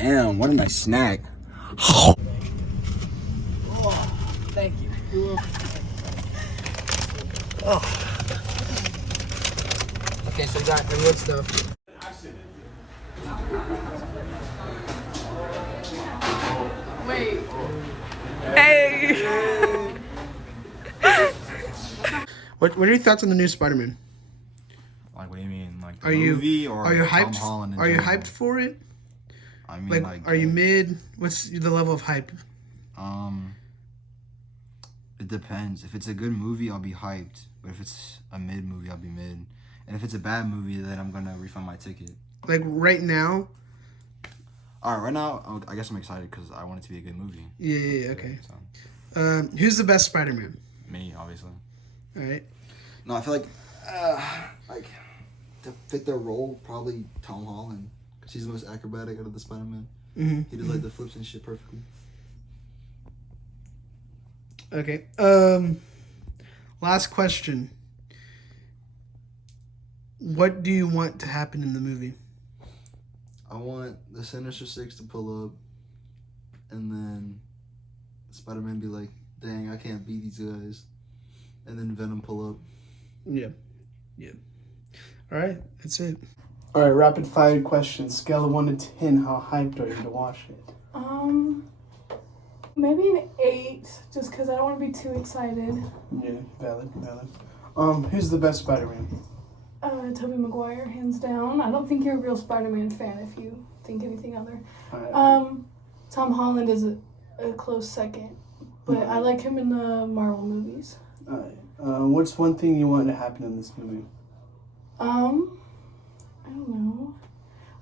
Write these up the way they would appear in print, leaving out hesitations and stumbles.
Damn, what a nice snack. Oh, thank you. Oh. Okay, so we got the wood stuff. Wait. Hey! What are your thoughts on the new Spider-Man? Like, what do you mean? Like, the Are you movie or are you Tom hyped? Holland in Are you general? hyped for it? I mean, like, are you mid? What's the level of hype? It depends. If it's a good movie, I'll be hyped. But if it's a mid movie, I'll be mid. And if it's a bad movie, then I'm gonna refund my ticket. Like right now? All right, right now, I guess I'm excited because I want it to be a good movie. Yeah, okay. So, Who's the best Spider-Man? me, obviously. All right. No, I feel like to fit their role, probably Tom Holland, because he's the most acrobatic out of the Spider-Man. Mm-hmm. He does like the flips and shit perfectly. Okay. Last question. What do you want to happen in the movie? I want the Sinister Six to pull up, and then Spider-Man be like, "Dang, I can't beat these guys," and then Venom pull up. Yeah. All right, that's it. All right, rapid fire questions. Scale of 1 to 10. How hyped are you to watch it? Maybe an 8, just because I don't want to be too excited. Yeah, valid. Who's the best Spider-Man? Tobey Maguire, hands down. I don't think you're a real Spider-Man fan if you think anything other. All right. Tom Holland is a close second, but I like him in the Marvel movies. All right. What's one thing you want to happen in this movie? I don't know.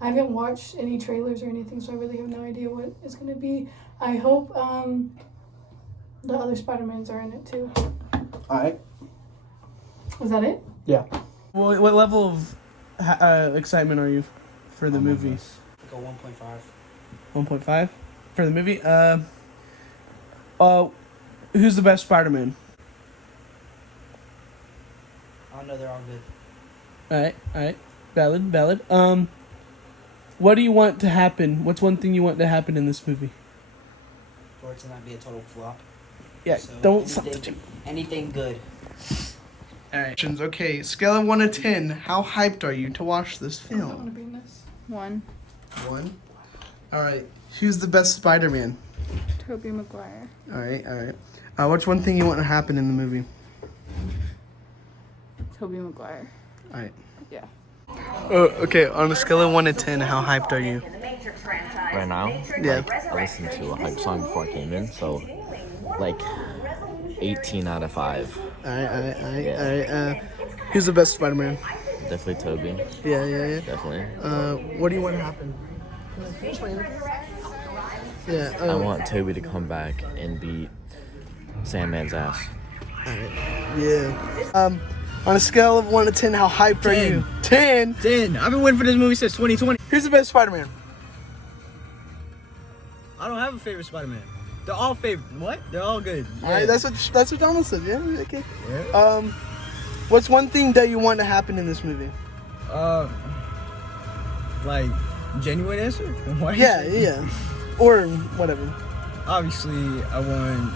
I haven't watched any trailers or anything, so I really have no idea what it's going to be. I hope the other Spider-Mans are in it too. All right. Was that it? Yeah. Well, what level of excitement are you for the movie? Go 1.5. 1.5 for the movie. Who's the best Spider-Man? I don't know, they're all good. All right. Valid. What do you want to happen? What's one thing you want to happen in this movie? For it to not be a total flop. Yeah, So don't. anything good. All right. Okay, scale of 1 to 10. How hyped are you to watch this I don't want film? to be in this. 1. 1. All right. Who's the best Spider-Man? Tobey Maguire. All right. What's one thing you want to happen in the movie? Tobey Maguire. All right. Yeah. Okay, on a scale of 1 to 10, how hyped are you? Right now, Yeah. I listened to a hype song before I came in, so like 18 out of 5. All right. Who's the best Spider-Man? Definitely Toby. Yeah. Definitely. What do you want to happen? Yeah. I want Toby to come back and beat Sandman's ass. Yeah. On a scale of 1 to 10, how hyped are you? 10. 10. I've been waiting for this movie since 2020. Who's the best Spider-Man? I don't have a favorite Spider-Man. They're all favorite. What? They're all good. All right, that's what Donald said. Yeah. Okay. Yeah. What's one thing that you want to happen in this movie? Like, genuine answer? Why Yeah. Or whatever. Obviously, I want,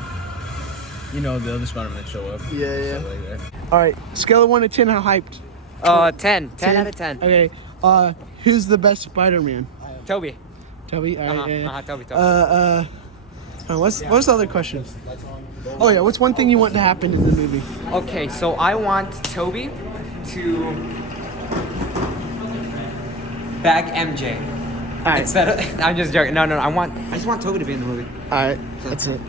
the other Spider-Man to show up. Yeah. Stuff like that. All right. Scale of 1 to 10, how hyped? 10. 10 out of 10. Okay. Who's the best Spider-Man? Toby. Toby. All right. Toby. What's the other question? Oh yeah. What's one thing you want to happen in the movie? Okay, so I want Toby to bag MJ. All right. Instead of, I'm just joking. No. I just want Toby to be in the movie. All right. That's it.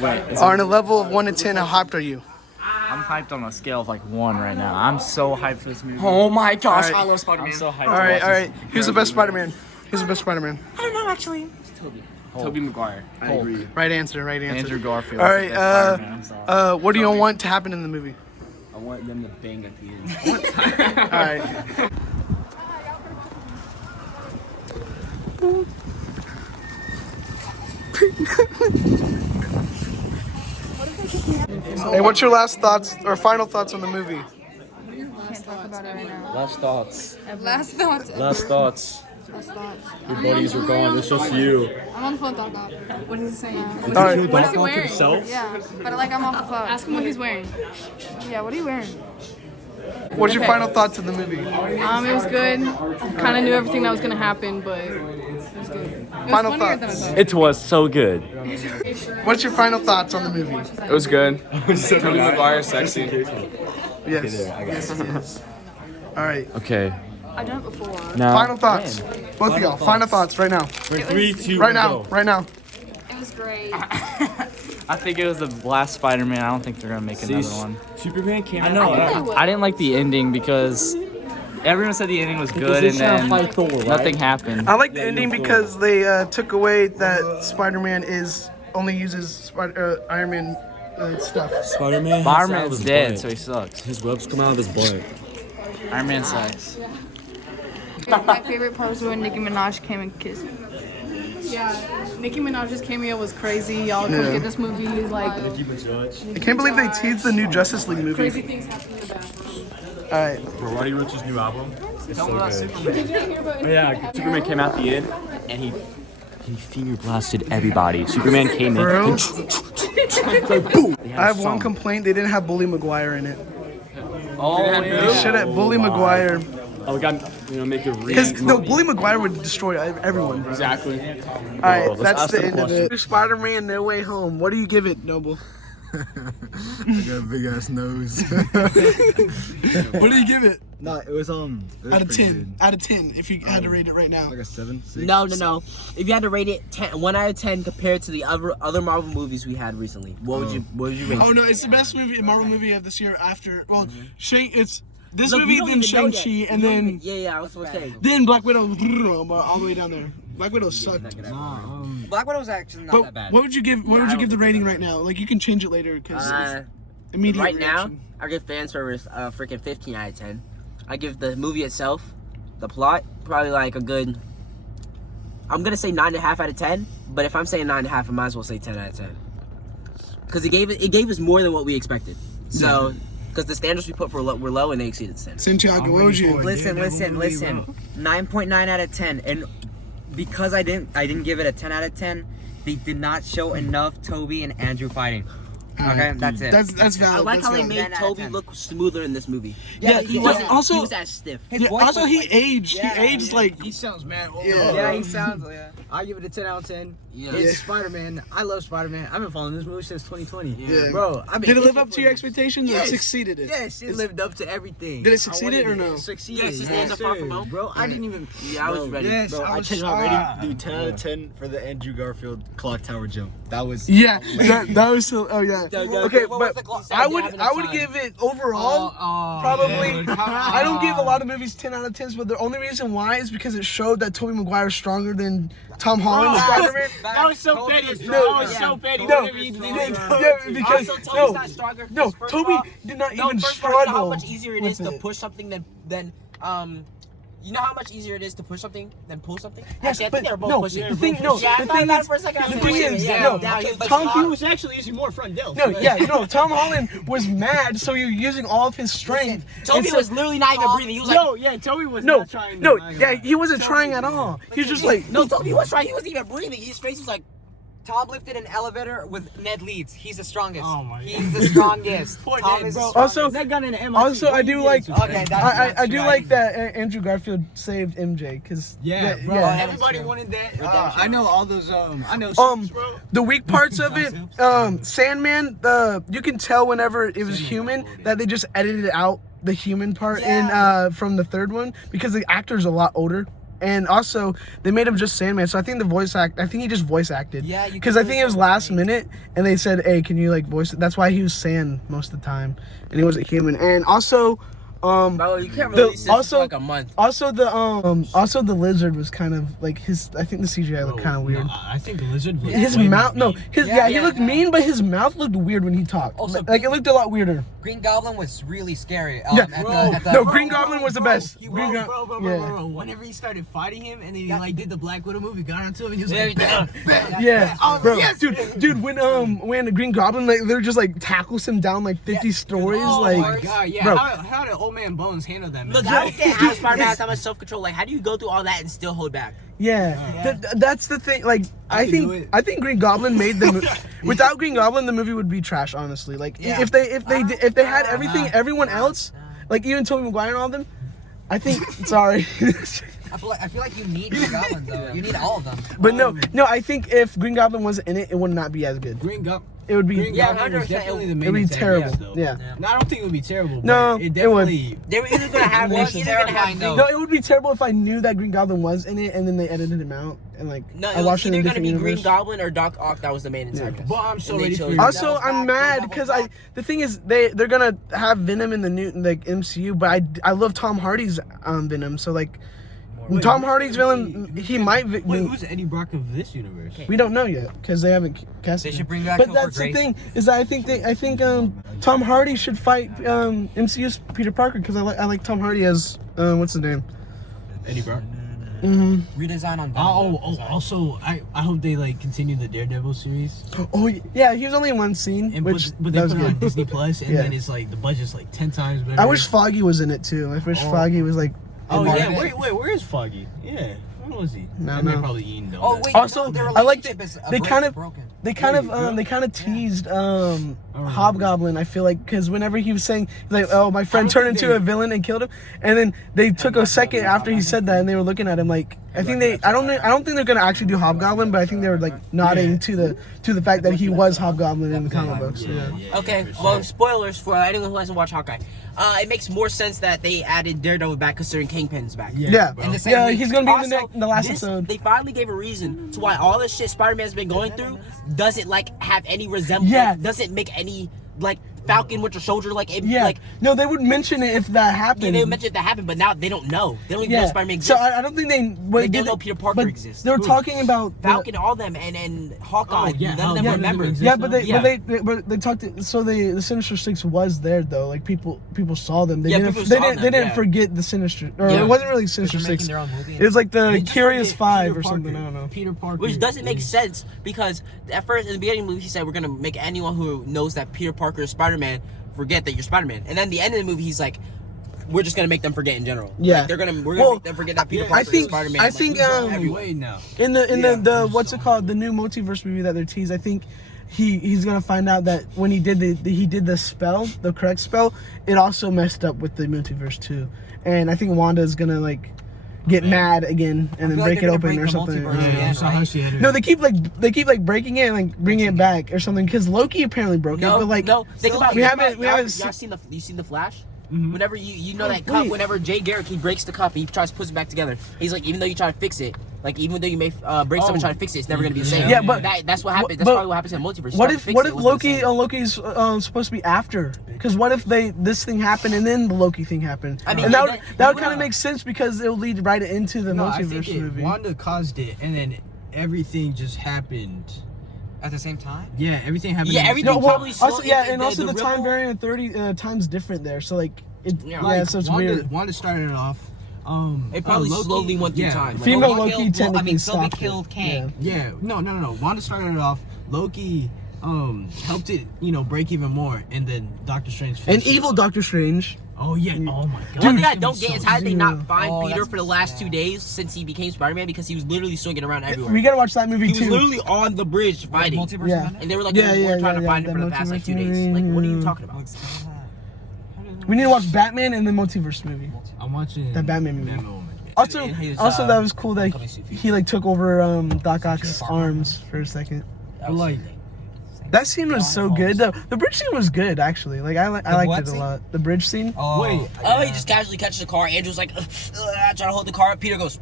Wait. On a level of 1 to 10, how hyped are you? I'm hyped on a scale of like 1 right now. I'm so hyped for this movie. Oh my gosh, All right. I love Spider-Man. I'm so hyped. All right. Who's the best Spider-Man? Who's the best Spider-Man? I don't know actually. Toby Maguire. I agree. Right answer. Andrew Garfield. All right. What do you want to happen in the movie? I want them to bang at the end. All right. Hey, what's your last thoughts or final thoughts on the movie? Last thoughts. Last thoughts. Last thoughts. That's thoughts. Your buddies are gone. It's just you. I'm on the phone, Doc. What is he saying? What is he wearing? Yeah, but I'm off the phone. Ask him what he's wearing. Yeah, what are you wearing? What's your final thoughts of the movie? It was good. Kind of knew everything that was gonna happen, but it was good. It was Final funnier than I thoughts. thought. It was so good. What's your final thoughts on the movie? It was good. Tobey Maguire's sexy. Yes. Yes, it is. All right. Okay. I've done it before. Now. Final thoughts. Both of y'all. Final thoughts right now. Three, two, Right now. go. Right now. It was great. I think it was the last Spider-Man. I don't think they're gonna make another one. Superman came out. I know. I didn't like the ending because everyone said the ending was good, and then nothing happened. I like the ending because they took away that Spider-Man only uses Iron Man stuff. Spider-Man's dead, so he sucks. His webs come out of his butt. Iron Man sucks. My favorite part was when Nicki Minaj came and kissed me. Yeah, Nicki Minaj's cameo was crazy. Y'all come get this movie. Like, I can't believe they teased the new Justice League movie. crazy things happen in the bathroom. All right. Bro, Roddy Ricch's new album. It's so good. Did you hear about Yeah, Superman came out the end, and he finger blasted everybody. Superman came in. Bro. Boom. I have one complaint. They didn't have Bully Maguire in it. Oh, They should have Bully Maguire. Oh, we got make a Because Bully Maguire would destroy everyone. Bro. Exactly. All right, let's that's ask the the end of it. Spider-Man: No Way Home. What do you give it, Noble? I got a big ass nose. What do you give it? No, it was Out of 10. Out of 10. If you had to rate it right now. like a 7. 6. No. If you had to rate it 1 out of 10 compared to the other Marvel movies we had recently, what would you rate? Oh no, it's the best Marvel movie of this year. After it's this Look, movie, we don't then even know Shang-Chi, yet. and We don't then even- yeah, I was gonna say. then Black Widow, all the way down there. Black Widow sucked. Black Widow's actually not But that bad. what would you give? What would you give the rating right now? Like you can change it later because immediate Right reaction. now, I give fan service freaking 15 out of 10. I give the movie itself, the plot, probably like a good. I'm gonna say 9.5 out of 10. But if I'm saying 9.5, I might as well say 10 out of 10. Because it gave us more than what we expected. So. Because the standards we put were low and they exceeded the standards. Santiago, what would you? Listen. 9.9 out of 10, and because I didn't give it a 10 out of 10. They did not show enough Toby and Andrew fighting. Okay, that's it. That's valid. I like that's how they valid. made 10 out of Toby 10. look smoother in this movie. Yeah, he but also- was that stiff. Also, he aged. He aged like. He sounds mad old. Yeah. He sounds. Yeah. I give it a 10 out of 10. Yeah. It's Spider-Man. I love Spider-Man. I've been following this movie since 2020. Yeah. Bro, Did it live up to your expectations? Or Yes. it succeeded it? Yes, it lived up to everything. Did it succeed it or no? It succeeded. Yes, you stand up far from home. Bro, I didn't even. Yeah, I was ready. Yes, Bro, I was changed my rating. Dude, 10 out of 10 for the Andrew Garfield clock tower jump. That was. Yeah, that was so. Oh yeah. Okay, what but was the clock? I would give it overall. Probably. I don't give a lot of movies 10 out of 10s, but the only reason why is because it showed that Tobey Maguire is stronger than Tom Holland, Spider-Man. That was so petty. No, That was so petty. No, Whatever you did. yeah, because Also, Toby's not stronger. no, 'cause first Toby of all- did not No, even first of all, you know how struggle. much easier it with is to it. push something than you know how much easier it is to push something than pull something? Yes, Actually, I but think they were both no, pushing. the thing, no, Yeah, the I thought thing about is, it for a second. I the was thing like, is, yeah, no, yeah, but Tom, He was actually using more front delts. Tom Holland was mad, so you're using all of his strength. Toby was literally not even breathing. He was like, Toby was No, not trying. no, yeah, he wasn't trying at all. He was just like, no, Toby was trying. He wasn't even breathing. His face was like. Tom lifted an elevator with Ned Leeds. He's the strongest. Oh my He's the strongest. Poor Tom Ned, is bro. the strongest. Also, that gun in the MIT. also, I do like, Okay, that's I do right. like that Andrew Garfield saved MJ, cause Bro, everybody wanted that. I know all those. I know. Bro. the weak parts of it, Sandman, you can tell whenever it was human that they just edited out the human part in from the third one because the actor's a lot older. And also, they made him just Sandman, so I think he just voice acted. Yeah, you because can I think it was last minute, and they said, "Hey, can you like voice it?" That's why he was Sand most of the time, and he wasn't human. And also, Bro, you can't release this for like a month. Also the lizard was kind of like his. I think the CGI looked kind of weird. I think the lizard. His mouth, he looked mean, but his mouth looked weird when he talked. Also, like it looked a lot weirder. Green Goblin was really scary. Green Goblin was the best. Bro. Whenever he started fighting him, and then he like did the Black Widow movie, got onto him, and he was like, Yeah, bro, dude, when the Green Goblin like literally just like tackles him down like 50 stories, oh like, my God, yeah. bro. How did Old Man Bones handle that. Look, I don't get how Spider-Man has that much self-control. Like, how do you go through all that and still hold back? Yeah, that's the thing. Like, I can do it. think Green Goblin made the without Green Goblin, the movie would be trash. Honestly, like if they had everything, everyone else, like even Tobey Maguire and all of them, I think. Sorry. I feel like you need Green Goblin though. You need all of them. But no, I think if Green Goblin wasn't in it, it would not be as good. Green Goblin. It would be. Green Goblin was 100%. definitely the It main would be terrible. antagonist, though. Yeah. No, I don't think it would be terrible. No, but it it definitely. They were either gonna have was terrifying, though. No, it would be terrible if I knew that Green Goblin was in it and then they edited him out and like No, I it watched was it in either a gonna different be Green universe. Goblin or Doc Ock that was the main antagonist. But I'm so And they ready chose- for Also, That was I'm back. mad That was because back. the thing is they're gonna have Venom in the new like MCU, but I love Tom Hardy's Venom, so like Wait, Tom who's Hardy's gonna villain, be- he might. Wait, who's Eddie Brock of this universe? We don't know yet because they haven't casted. They should him. bring back But Topher that's the Grace. thing is that I think Tom Hardy should fight MCU's Peter Parker because I like Tom Hardy as what's his name? Eddie Brock. Redesign on Venom. Also, I hope they like continue the Daredevil series. Oh yeah, he was only in one scene, And which but they that was put it on good. Disney Plus, and Yeah. then it's like the budget's like 10 times better. I wish Foggy was in it too. I wish Foggy was like. Oh in yeah, there. wait, where is Foggy? Yeah, where was he? No, And they're no. probably eating donuts. Oh wait. Also, their I like relationship is they kind of broken. they kind of teased Hobgoblin. I feel like because whenever he was saying like, oh, my friend turned into a villain and killed him, and then they took a second after he said that and they were looking at him like I don't think they're gonna actually do Hobgoblin, but I think they were like nodding to the fact that he was Hobgoblin in the comic books. Yeah. Okay, well, spoilers for anyone who hasn't watched Hawkeye. It makes more sense that they added Daredevil back considering Kingpin's back. Yeah, bro. In the same yeah, week. he's gonna be Also, in the last this- episode. They finally gave a reason to why all the shit Spider-Man's been going through doesn't like have any resemblance. Yeah. Doesn't make any like Falcon Winter Soldier like it, Yeah, like no, they would mention it if that yeah, happened. they mentioned that happened, but now they don't know. They don't even know Spider-Man exists. So I don't think they. They don't know Peter Parker but exists. They were talking about Falcon, all them, and Hawkeye. Oh, yeah, none of them yeah, remember. exist. Yeah, but they, Yeah. but they talked. So the Sinister Six was there though. Like people saw them. They Yeah, didn't. people They saw didn't. them, They didn't yeah. forget the Sinister. Or Yeah. it wasn't really Sinister They're making Six. their own movie. It was like the They just Curious forget Five Peter or something. Parker. I don't know. Peter Parker. Which doesn't make sense because at first in the beginning of the movie he said we're gonna make anyone who knows that Peter Parker is Spider-Man forget that you're Spider-Man, and then the end of the movie he's like, we're just gonna make them forget in general. Yeah. Like, we're gonna Well, make them forget that Peter yeah, Parker I think- is Spider-Man. I Like, think, he's all um, everywhere. Way now. In the what's it called, the new multiverse movie that they're teased, I think he's gonna find out that when he did the spell, the correct spell, it also messed up with the multiverse too, and I think Wanda's gonna like get mad again and then feel like break it they're gonna open break or the something. multiverse Yeah, again, I saw how right? she had her. No, they keep like breaking it and like bringing it back or something because Loki apparently broke it, No, but like no. Think about we think haven't- about- we y'all- haven't y'all seen- seen the Flash? Mhm. Whenever you know that cup, wait. whenever Jay Garrick he breaks the cup, he tries to put it back together. He's like, even though you try to fix it, like even though you may break something and try to fix it, it's never gonna be the same. Yeah, but- that's what happened. That's but probably what happens in the multiverse. You What try to if fix what it, if it wasn't the Loki's same. supposed to be after? Because what if this thing happened and then the Loki thing happened? I mean, and that would yeah. kind of make sense because it'll lead right into the No, I multiverse think movie. Wanda caused it, and then everything just happened. At the same time. Yeah, everything happened. Yeah, in the everything same probably time. slow- also yeah, it- and the- also the the time ripple- variant of 30 times different there. So like Yeah. so it's Wanda, weird. Wanda started it off. It probably Loki- slowly went through yeah. time. Like, Female Loki Loki killed- technically well, I mean, Sylvie stopped it. killed Kang. Yeah, no. Wanda started it off. Loki helped it, break even more, and then Doctor Strange. And finished it. evil Doctor Strange. Oh yeah. Oh my god. One thing I Dude, don't get so is how did they easy. not find Oh, Peter that's- for the last yeah. 2 days since he became Spider-Man because he was literally swinging around everywhere. We gotta watch that movie He was too. literally on the bridge fighting. Multiverse. Yeah. Event? And they were like, Yeah, we're yeah, trying to yeah, find him for that the past like multiverse 2 days. Like, what are you talking about? We need to watch Batman and the multiverse movie. I'm watching That Batman movie. Batman. Also, And his, that was cool that Coming soon. he like took over Doc Ock's arms for a second. That was Like- the thing. That scene was so good though. The bridge scene was good actually. Like I liked what it a scene? lot. The bridge scene. Oh, Wait. Oh, he just casually catches the car. Andrew's like, trying to hold the car. Peter goes,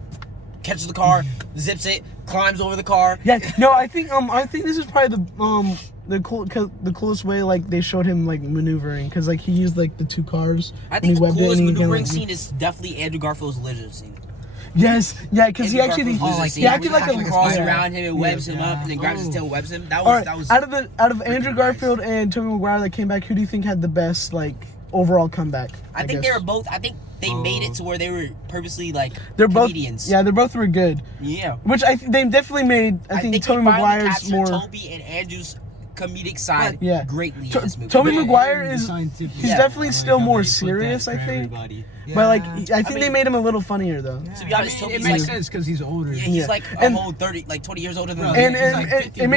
catches the car, zips it, climbs over the car. Yeah. No, I think this is probably the coolest way like they showed him like maneuvering because like he used like the two cars. I and think he the webbed it coolest and he kinda, maneuvering like, scene is definitely Andrew Garfield's lizard scene. Yes. Yeah. Because he Andrew actually Garfield's lizard like, scene. he acted like He a crawls yeah. around him and webs him up and then grabs his tail and webs him. That was All right. Out of Andrew Garfield and Tobey Maguire that came back, who do you think had the best like overall comeback? I think guess? they were both. I think they made it to where they were purposely like They're both comedians. Yeah, they both were good. Yeah. Which they definitely made. I think they Tobey finally Maguire's captured more. Toby and Andrew's comedic side Yeah. greatly in this movie. Tobey Maguire is Scientific. he's definitely still more serious, I think. But like I think they made him a little funnier though. To be honest, It Toby's makes like, sense because he's older. yeah, he's Yeah. like a And- whole 30, like 20 years older than me. And He's like 50, it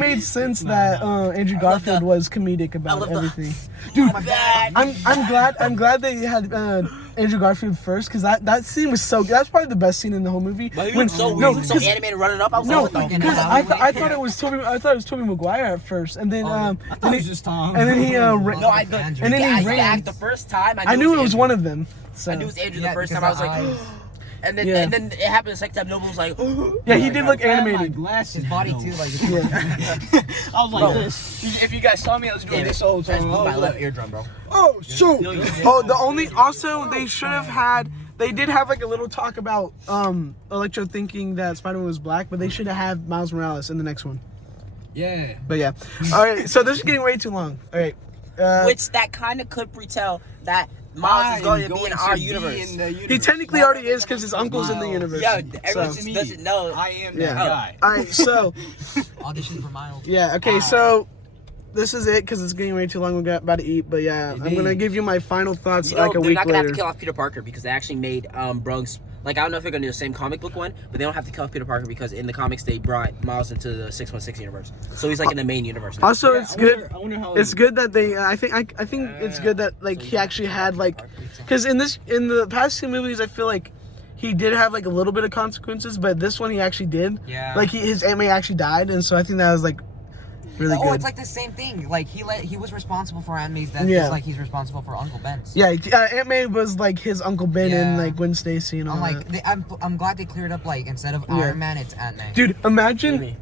made sense that Andrew Garfield was comedic about love the- everything. Dude, bad. I'm glad they had Andrew Garfield first because that scene was so good. That's probably the best scene in the whole movie. But he was so weird. He was so animated running up. I was No, like, what the because fuck? I thought it was Tobey Maguire at first, and then I thought it was just Tom. and then he No, ran, and then he ran. the first time. I knew it was Andrew. one of them. So. I knew it was Andrew the Yeah, first because time. I was the like, eyes. and then Yeah. and then it happened the second time. Noble was like, Yeah, he did look My animated. glasses, His body no. too, like. Yeah. I was like this. If you guys saw me, I was doing damn it. this whole I just time. blew I my was left like, eardrum, bro. Oh shoot! Oh, the only also they should have had. They did have like a little talk about Electro thinking that Spider-Man was black, but they should have had Miles Morales in the next one. Yeah. But yeah, all right. So this is getting way too long. All right. Which that kind of could pretell that Miles is going to be in our universe. He technically already is because his uncle's in the universe. Yeah, everyone So, just doesn't know. I am Yeah. that guy. all right. So Audition for Miles. yeah. Okay. So this is it because it's getting way too long. We're about to eat. But yeah, I'm gonna give you my final thoughts You know, like a they're week not gonna have later. to kill off Peter Parker because they actually made Bruggs. Like, I don't know if they're gonna do the same comic book one, but they don't have to kill off Peter Parker because in the comics they brought Miles into the 616 universe, so he's like in the main universe now. Also, it's good. I wonder how It's good that they. I think it's good that like he actually had like, because in the past two movies I feel like he did have like a little bit of consequences, but this one he actually did. Yeah. Like his Aunt May actually died, and so I think that was like really Oh, good. it's like the same thing. Like he was responsible for Aunt May's death, Yeah. just like he's responsible for Uncle Ben's. Yeah, Aunt May was like his Uncle Ben and Yeah. like Gwen Stacy and all I'm like, that. I'm glad they cleared up. Like instead of Yeah. Iron Man, it's Aunt May. Dude, imagine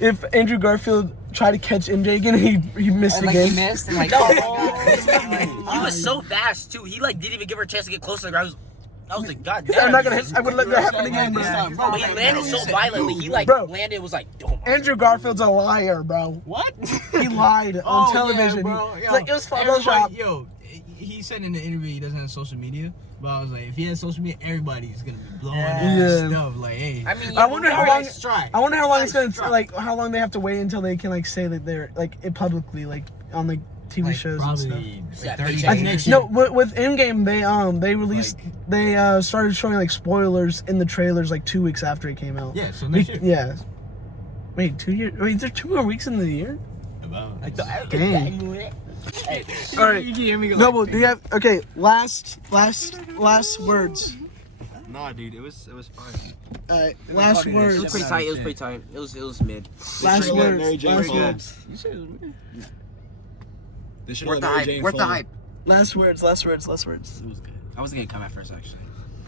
if Andrew Garfield tried to catch MJ again and he missed And, like again. he missed, and like No, oh, he was so fast too. He like didn't even give her a chance to get close to the ground. I was like, God I'm damn. not gonna. I would let that happen again, bro. But he landed so violently. He like Bro. landed was like, oh my. Andrew Garfield's a liar, bro. What? He lied on television. bro. He's Yo, like, it was everybody- Photoshop. Yo, he said in the interview he doesn't have social media, but I was like, if he has social media, everybody's gonna be blowing up Yeah. stuff. Like, hey. I mean, I wonder how long. Nice try. I wonder how long it's gonna Nice try. like. How long they have to wait until they can like say that they're like it publicly, like on like TV like, shows and stuff. probably Yeah, 30 I days. think- No, with Endgame they released they started showing like spoilers in the trailers like 2 weeks after it came out. Yeah, so next year. Yeah. Wait, 2 years? Wait, is there 2 more weeks in the year? About. Dang. Hey, All right. You can hear me go Noble, like do you have okay? Last words. Nah, dude, it was fine. All right, last it was words. pretty tight. It was pretty tight. It was mid. Last words. Mary Jane Last fall. words. You said it was me. They should worth let the Mary hype. Jane Worth the fall. hype. Last words. Last words. Last words. It was good. I wasn't gonna come at first actually.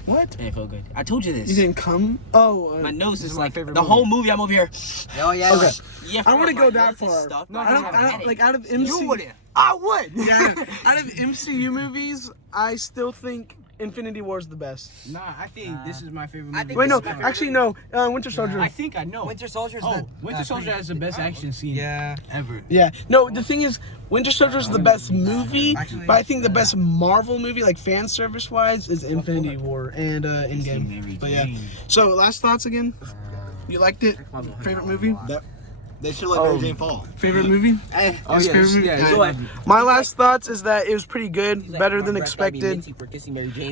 What? And it felt good. I told you this. You didn't come? Oh. My nose is my like favorite the movie. whole movie. I'm over here. Oh yeah. Okay. Yeah, I don't want to my go that nose is far. stuffed. No, I don't like out of MCU. You wouldn't. I would. Yeah, out of MCU movies, I still think Infinity War is the best. Nah, I think this is my favorite movie. I think Wait, this no, is my favorite actually no. Winter Soldier. I think I know. Winter Soldier's Oh, the Winter Soldier has the best action scene ever. Yeah, no. The thing is, Winter Soldier is the best movie, but I think the best Marvel movie, like fan service wise, is Infinity War and Endgame. But yeah. So last thoughts again. You liked it? Favorite movie? They should let Mary Jane fall. Favorite movie? Oh His yeah, favorite movie? yeah. Go ahead. My last thoughts is that it was pretty good, better than expected.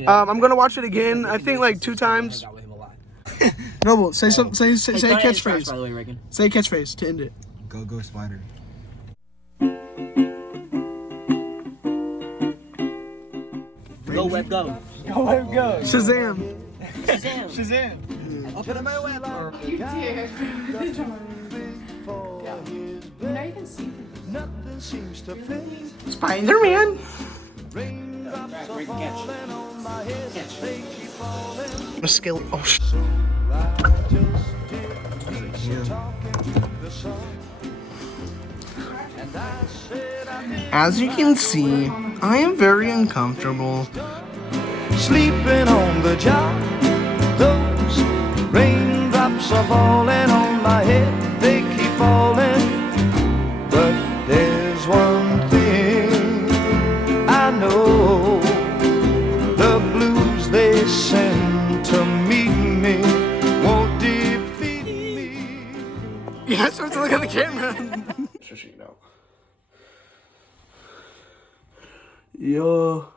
I'm gonna watch it again. I think like 2 times. Noble, say some, say a catchphrase. By the way, Reagan. Say a catchphrase to end it. Go Spider. Go web go. Go. Shazam. Shazam. Open my web. You did. Now you can see. Spider-Man. A skill. Oh, As you can see, I am very uncomfortable. Sleeping on the job, those raindrops are falling on my head, they keep falling. But there's one thing I know, the blues they send to meet me won't defeat me. You're not supposed to look at the camera. Yo.